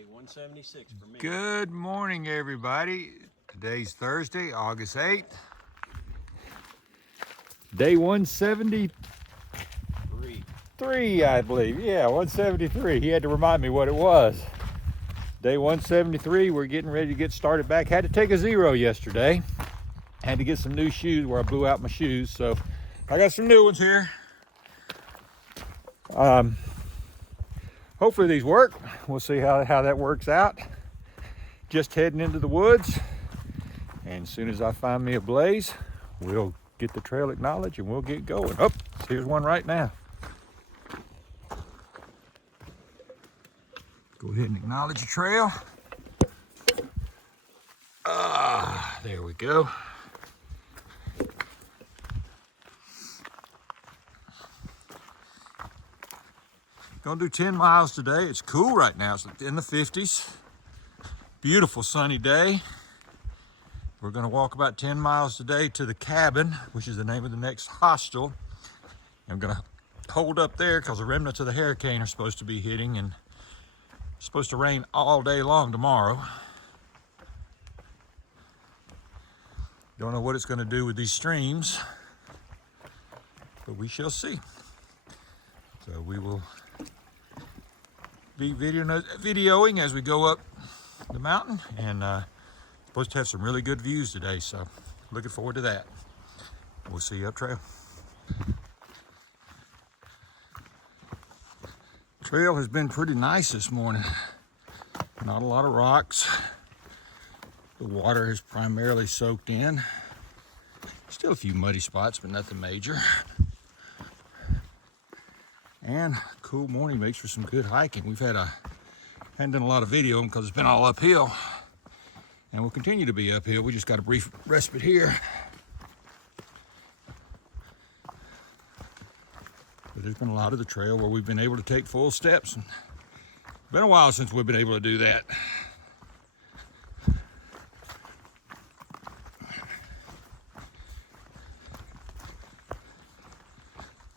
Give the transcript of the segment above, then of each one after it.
Day 176 for me. Good morning, everybody. Today's Thursday, August 8th. Day 173, I believe. Yeah, 173. He had to remind me what it was. Day 173, we're getting ready to get started back. Had to take a zero yesterday. Had to get some new shoes where I blew out my shoes, so I got some new ones here. Hopefully these work. We'll see how that works out. Just heading into the woods, and as soon as I find me a blaze, we'll get the trail acknowledged and we'll get going. Oh, here's one right now. Go ahead and acknowledge the trail. There we go. Gonna do 10 miles today. It's cool right now. It's in the 50s. Beautiful sunny day. We're gonna walk about 10 miles today to the cabin, which is the name of the next hostel. I'm gonna hold up there because the remnants of the hurricane are supposed to be hitting, and it's supposed to rain all day long tomorrow. Don't know what it's gonna do with these streams, but we shall see. So we will be videoing as we go up the mountain, and supposed to have some really good views today, so looking forward to that. We'll see you up trail. Trail has been pretty nice this morning. Not a lot of rocks. The water is primarily soaked in. Still a few muddy spots, but nothing major. And cool morning makes for some good hiking. Hadn't done a lot of videoing because it's been all uphill, and we'll continue to be uphill. We just got a brief respite here. But there's been a lot of the trail where we've been able to take full steps, and it's been a while since we've been able to do that.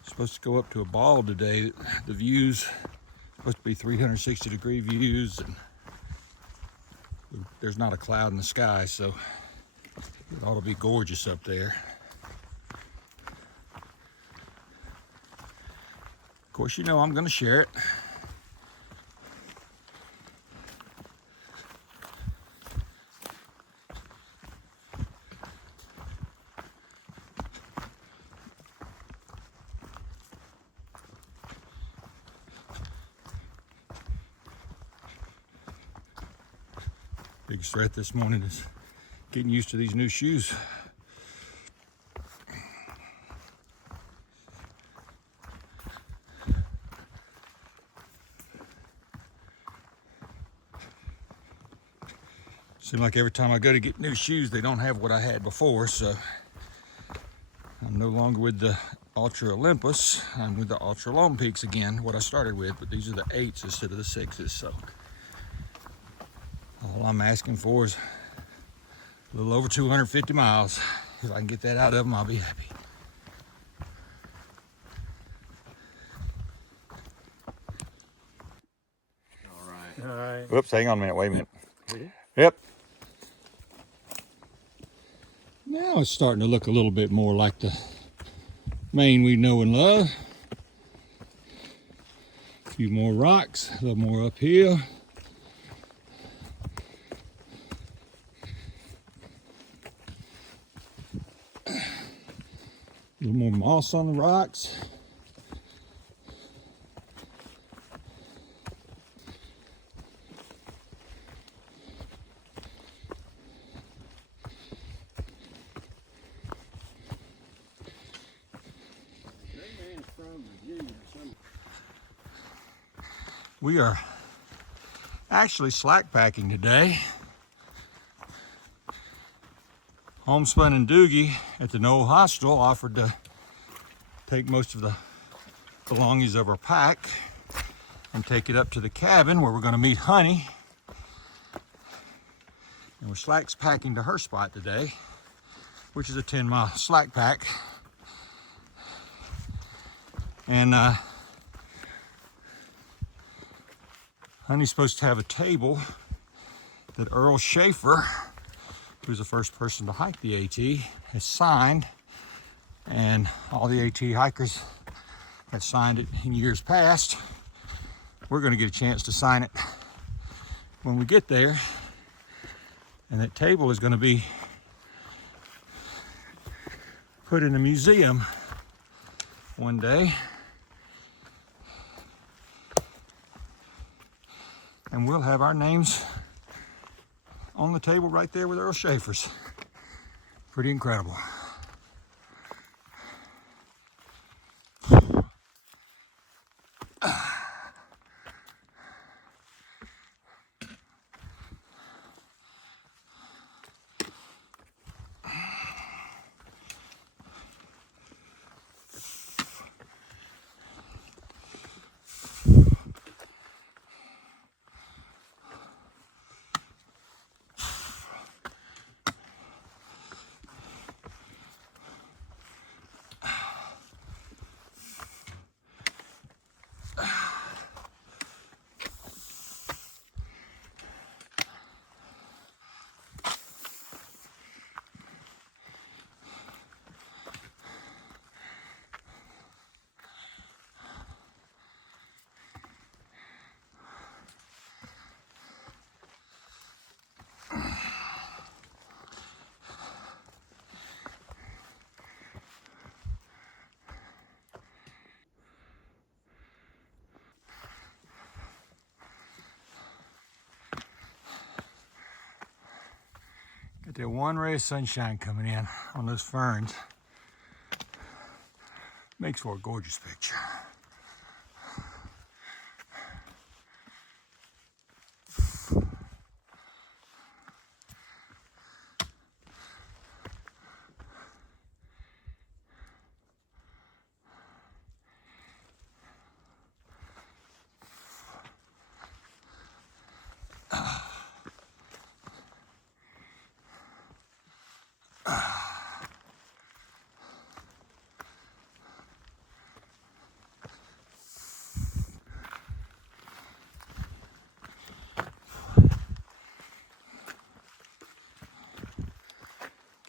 Supposed to go up to a ball today. The views supposed to be 360-degree views, and there's not a cloud in the sky, so it ought to be gorgeous up there. Of course, you know I'm going to share it. Biggest threat this morning is getting used to these new shoes. Seems like every time I go to get new shoes, they don't have what I had before, so I'm no longer with the Ultra Olympus. I'm with the Ultra Lone Peaks again, what I started with, but these are the 8s instead of the 6s, so all I'm asking for is a little over 250 miles. If I can get that out of them, I'll be happy. All right. All right. Whoops, hang on a minute, wait a minute. Ready? Yep. Now it's starting to look a little bit more like the Maine we know and love. A few more rocks, a little more uphill. A little more moss on the rocks. We are actually slack packing today. Homespun and Doogie at the Knoll Hostel offered to take most of the belongings of our pack and take it up to the cabin where we're going to meet Honey. And we're slack packing to her spot today, which is a 10-mile slack pack. And Honey's supposed to have a table that Earl Schaefer, who's the first person to hike the AT, has signed. And all the AT hikers have signed it in years past. We're going to get a chance to sign it when we get there. And that table is going to be put in a museum one day. And we'll have our names on the table right there with Earl Schaefer's. Pretty incredible. Got that one ray of sunshine coming in on those ferns. Makes for a gorgeous picture.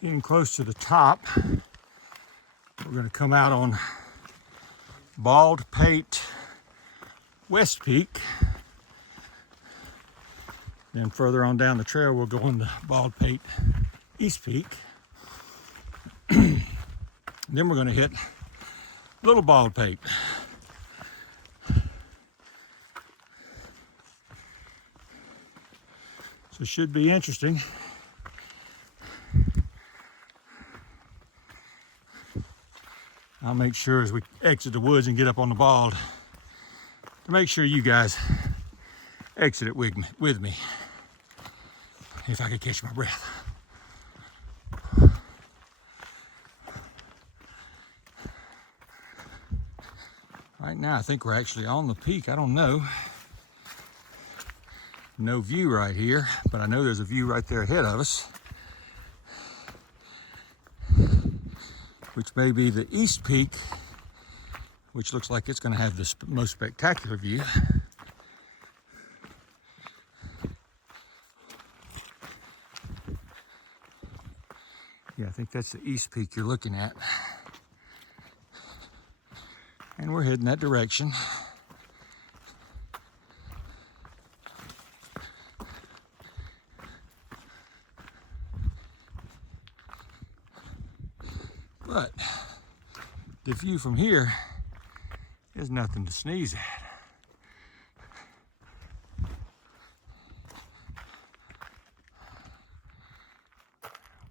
Getting close to the top, we're going to come out on Baldpate West Peak. Then further on down the trail, we'll go into Baldpate East Peak. Then we're going to hit Little Baldpate. So it should be interesting. I'll make sure as we exit the woods and get up on the bald to make sure you guys exit it with me. If I could catch my breath. Right now I think we're actually on the peak. I don't know. No view right here, but I know there's a view right there ahead of us, which may be the East Peak, which looks like it's going to have the most spectacular view. Yeah, I think that's the East Peak you're looking at. And we're heading that direction. But the view from here is nothing to sneeze at.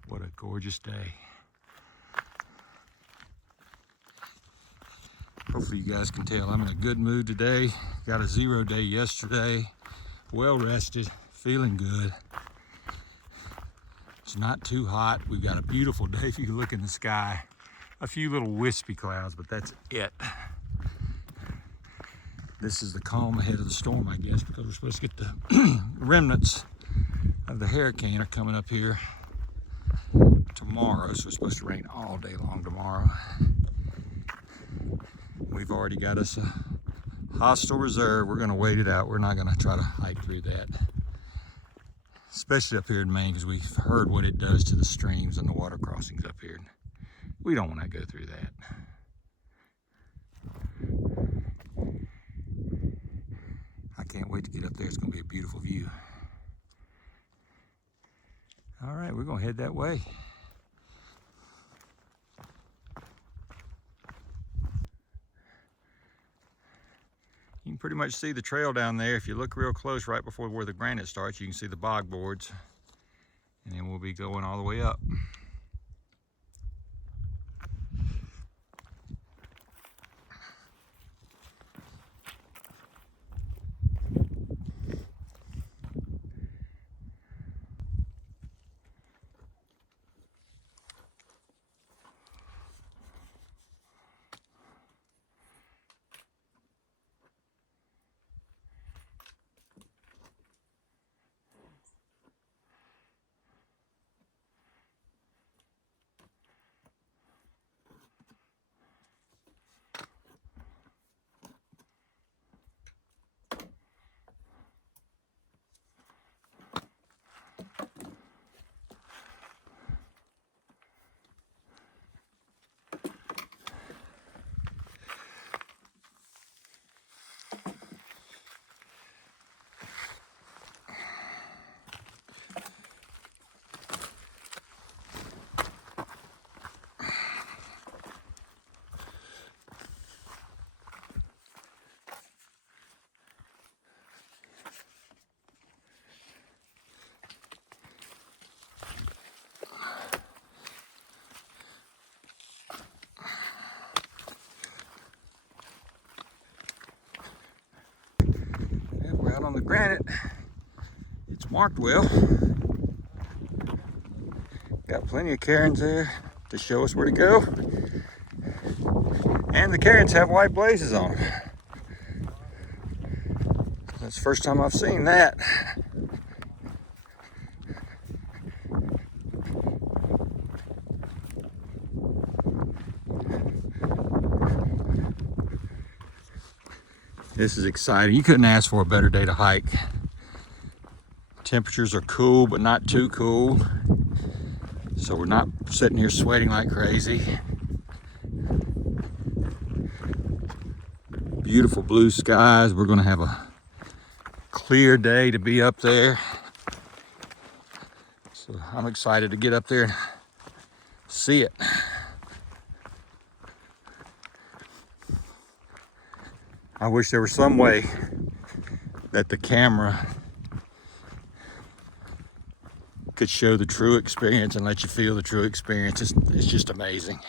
What a gorgeous day. Hopefully you guys can tell I'm in a good mood today. Got a 0 day yesterday. Well rested, feeling good. It's not too hot. We've got a beautiful day if you look in the sky. A few little wispy clouds, but that's it. This is the calm ahead of the storm, I guess, because we're supposed to get the remnants of the hurricane are coming up here tomorrow, so it's supposed to rain all day long tomorrow. We've already got us a Hostile Reserve. We're gonna wait it out. We're not gonna try to hike through that. Especially up here in Maine, because we've heard what it does to the streams and the water crossings up here. We don't want to go through that. I can't wait to get up there. It's gonna be a beautiful view. All right, we're gonna head that way. You can pretty much see the trail down there. If you look real close right before where the granite starts, you can see the bog boards. And then we'll be going all the way up. We're out on the granite. It's marked well. Got plenty of cairns there to show us where to go. And the cairns have white blazes on them. That's the first time I've seen that. This is exciting. You couldn't ask for a better day to hike. Temperatures are cool, but not too cool. So we're not sitting here sweating like crazy. Beautiful blue skies. We're gonna have a clear day to be up there. So I'm excited to get up there and see it. I wish there was some way that the camera could show the true experience and let you feel the true experience. It's just amazing.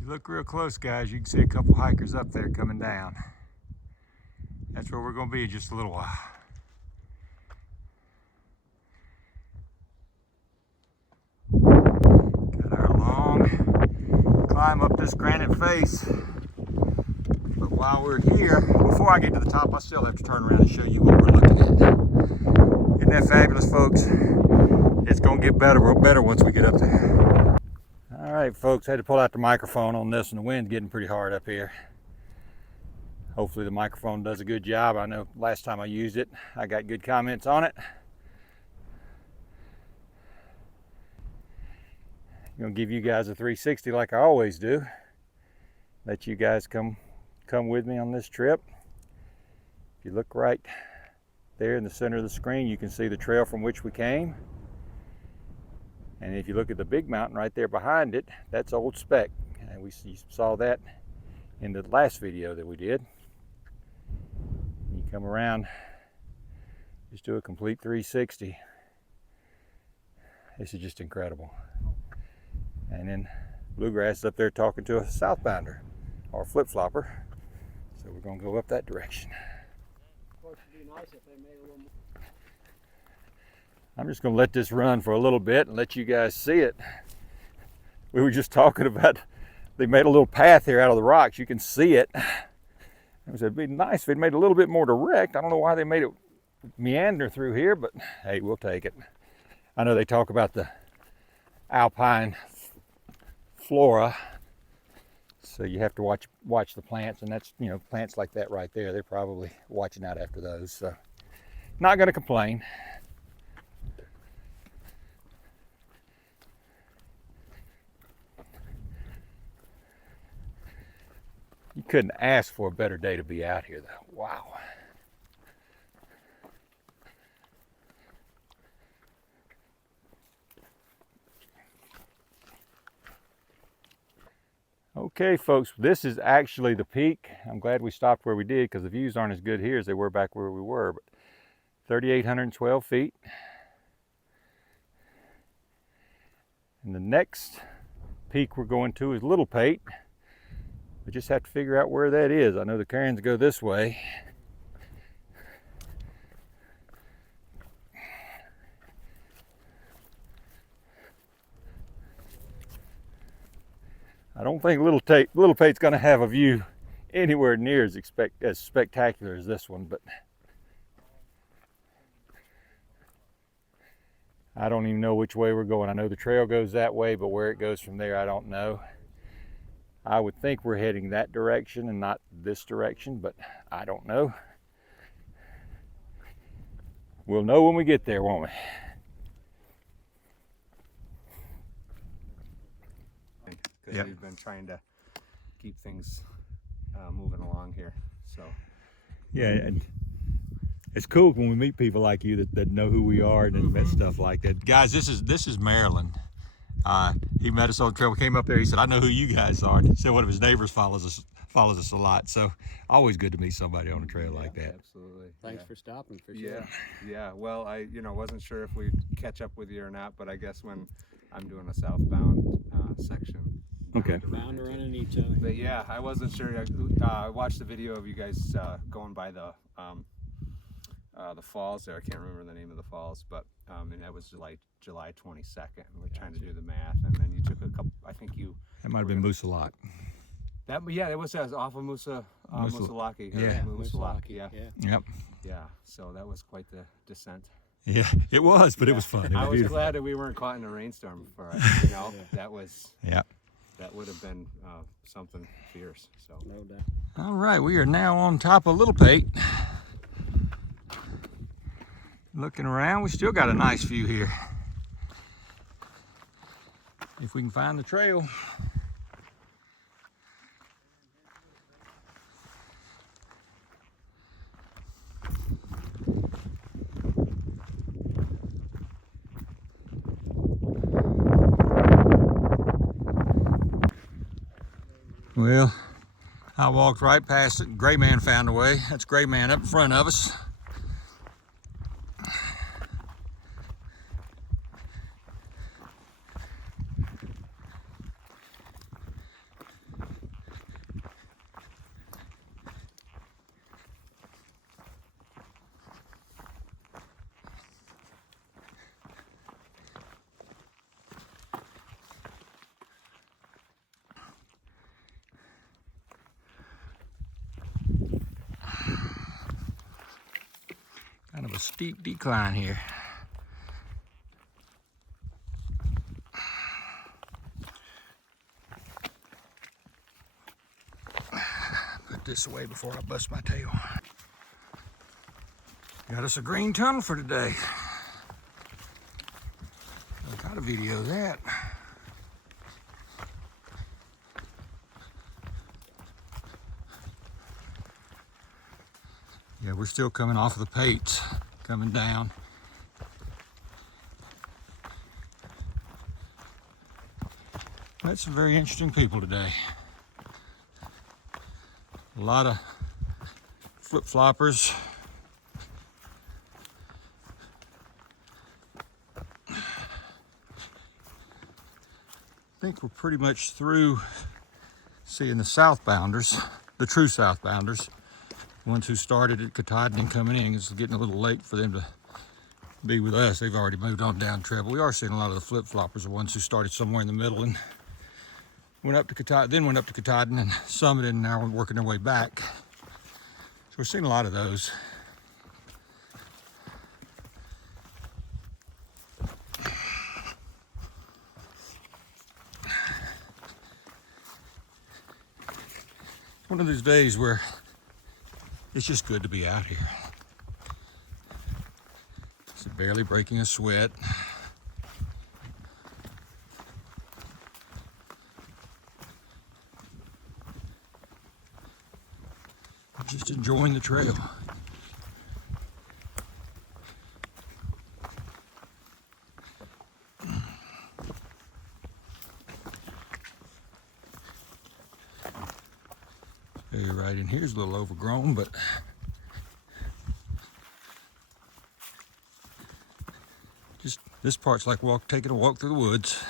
You look real close, guys, you can see a couple hikers up there coming down. That's where we're going to be in just a little while. Got our long climb up this granite face. But while we're here, before I get to the top, I still have to turn around and show you what we're looking at. Isn't that fabulous, folks? It's going to get better once we get up there. All right, folks, had to pull out the microphone on this, and the wind's getting pretty hard up here. Hopefully the microphone does a good job. I know last time I used it, I got good comments on it. I'm gonna give you guys a 360 like I always do. let you guys come with me on this trip. If you look right there in the center of the screen, you can see the trail from which we came. And if you look at the big mountain right there behind it, that's Old Speck. And you saw that in the last video that we did. You come around, just do a complete 360. This is just incredible. And then Bluegrass is up there talking to a southbounder or a flip-flopper. So we're gonna go up that direction. Of course, it'd be nice if they made a little more. I'm just gonna let this run for a little bit and let you guys see it. We were just talking about, they made a little path here out of the rocks. You can see it. I said it'd be nice if it made it a little bit more direct. I don't know why they made it meander through here, but hey, we'll take it. I know they talk about the alpine flora, so you have to watch the plants, and that's, you know, plants like that right there, they're probably watching out after those. So not gonna complain. You couldn't ask for a better day to be out here though. Wow. Okay folks, this is actually the peak. I'm glad we stopped where we did because the views aren't as good here as they were back where we were, but 3,812 feet. And the next peak we're going to is Little Pate. We just have to figure out where that is. I know the cairns go this way. I don't think Little Pate's going to have a view anywhere near as spectacular as this one, but I don't even know which way we're going. I know the trail goes that way, but where it goes from there, I don't know. I would think we're heading that direction and not this direction, but I don't know. We'll know when we get there, won't we? Because we've been trying to keep things moving along here. So yeah, and it's cool when we meet people like you that know who we are and stuff like that. Guys, this is Maryland. He met us on the trail. We came up there. He said, "I know who you guys are." And he said one of his neighbors follows us a lot. So always good to meet somebody on a trail like that. absolutely. Thanks for stopping for sure. Yeah. Well, I wasn't sure if we'd catch up with you or not, but I guess when I'm doing a southbound section. Okay. Bound to run into each other. But yeah, I wasn't sure. I watched the video of you guys going by the falls there. I can't remember the name of the falls, but and that was July 22nd. And we're trying to do the math, and then you took a couple. I think you. That might have been Moosalak. It was off of Moosalaki. Yeah. Moosalaki. Yeah. Yep. Yeah. So that was quite the descent. Yeah, it was, but it was fun. It was I was beautiful. glad that we weren't caught in a rainstorm for us. You know, that was. Yeah. That would have been something fierce. So. No doubt. All right, we are now on top of Little Pate. Looking around, we still got a nice view here. If we can find the trail. Well, I walked right past it. Gray Man found a way. That's Gray Man up in front of us. Kind of a steep decline here. Put this away before I bust my tail. Got us a green tunnel for today. I got a video of that. Yeah, we're still coming off of the Pates, coming down. Met some very interesting people today. A lot of flip-floppers. I think we're pretty much through seeing the southbounders, the true southbounders, ones who started at Katahdin and coming in. It's getting a little late for them to be with us. They've already moved on down Treble. We are seeing a lot of the flip-floppers, the ones who started somewhere in the middle and went up to Katahdin, then went up to Katahdin and summited, and now we're working their way back. So we're seeing a lot of those. It's one of those days where it's just good to be out here. It's barely breaking a sweat. Just enjoying the trail. Right in here's a little overgrown, but just this part's like taking a walk through the woods.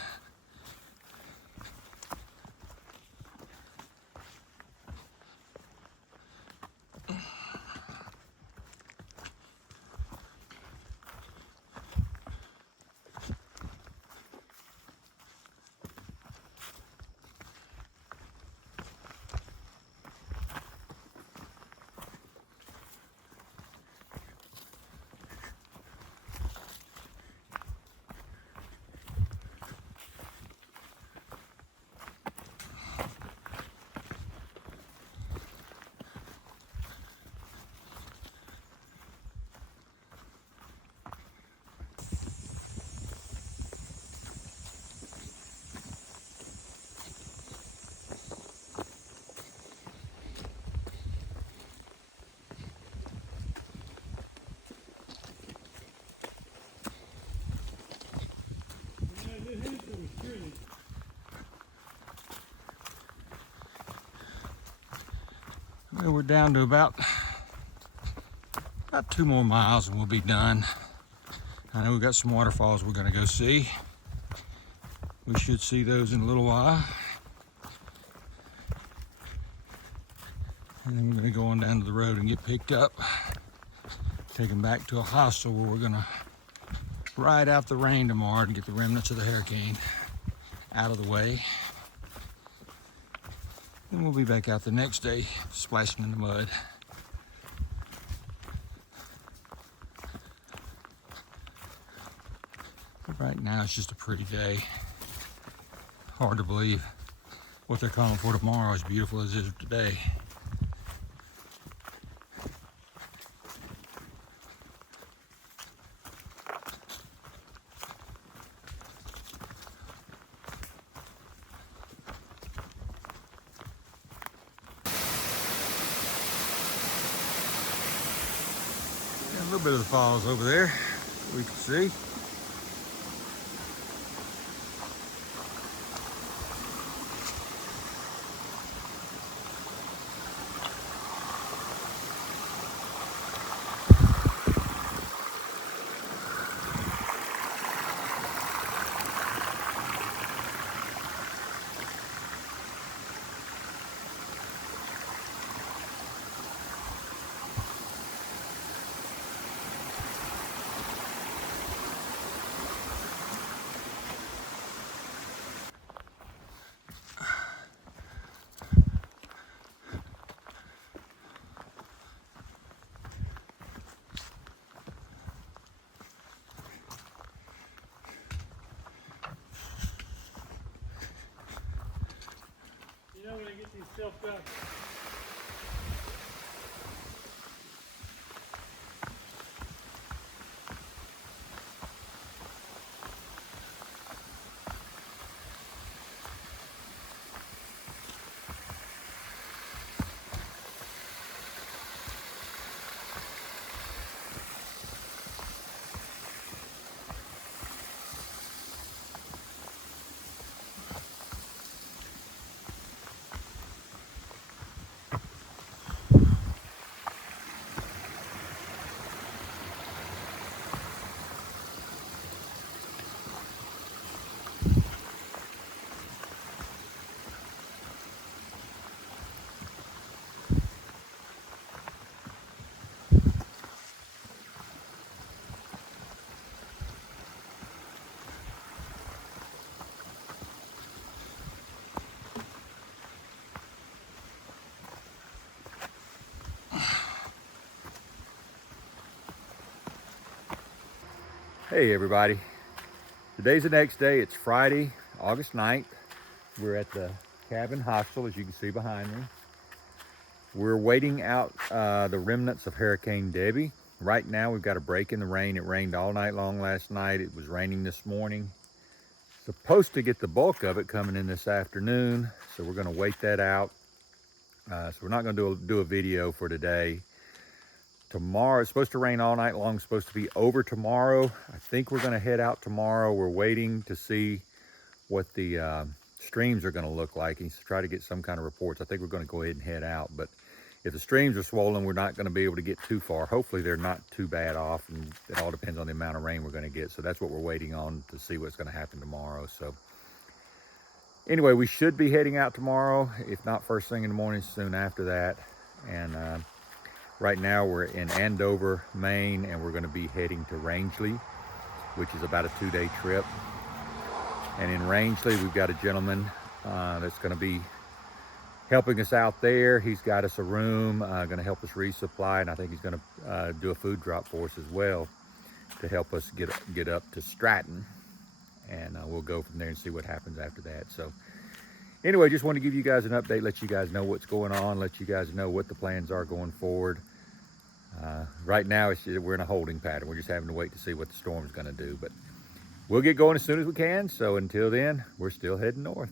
Well, we're down to about 2 more miles and we'll be done. I know we've got some waterfalls we're going to go see. We should see those in a little while. And then we're going to go on down to the road and get picked up, taken back to a hostel where we're going to ride out the rain tomorrow and get the remnants of the hurricane out of the way. Then we'll be back out the next day, splashing in the mud. But right now it's just a pretty day. Hard to believe what they're calling for tomorrow, as beautiful as it is today. A little bit of the falls over there, we can see. You know when I get these self-done. Hey everybody, today's the next day. It's Friday, August 9th. We're at the cabin hostel, as you can see behind me. We're waiting out the remnants of Hurricane Debbie. Right now we've got a break in the rain. It rained all night long last night. It was raining this morning. Supposed to get the bulk of it coming in this afternoon, so we're going to wait that out. So we're not going to do a video for today. Tomorrow, it's supposed to rain all night long. It's supposed to be over tomorrow. I think we're going to head out tomorrow. We're waiting to see what the streams are going to look like and try to get some kind of reports. I think we're going to go ahead and head out. But if the streams are swollen, we're not going to be able to get too far. Hopefully they're not too bad off, and it all depends on the amount of rain we're going to get. So that's what we're waiting on to see what's going to happen tomorrow. So anyway, we should be heading out tomorrow, if not first thing in the morning, soon after that. And right now we're in Andover, Maine, and we're going to be heading to Rangeley, which is about a 2-day trip. And in Rangeley, we've got a gentleman that's going to be helping us out there. He's got us a room, going to help us resupply, and I think he's going to do a food drop for us as well to help us get up to Stratton. And we'll go from there and see what happens after that. So anyway, just want to give you guys an update, let you guys know what's going on, let you guys know what the plans are going forward. Right now, we're in a holding pattern. We're just having to wait to see what the storm's going to do. But we'll get going as soon as we can. So until then, we're still heading north.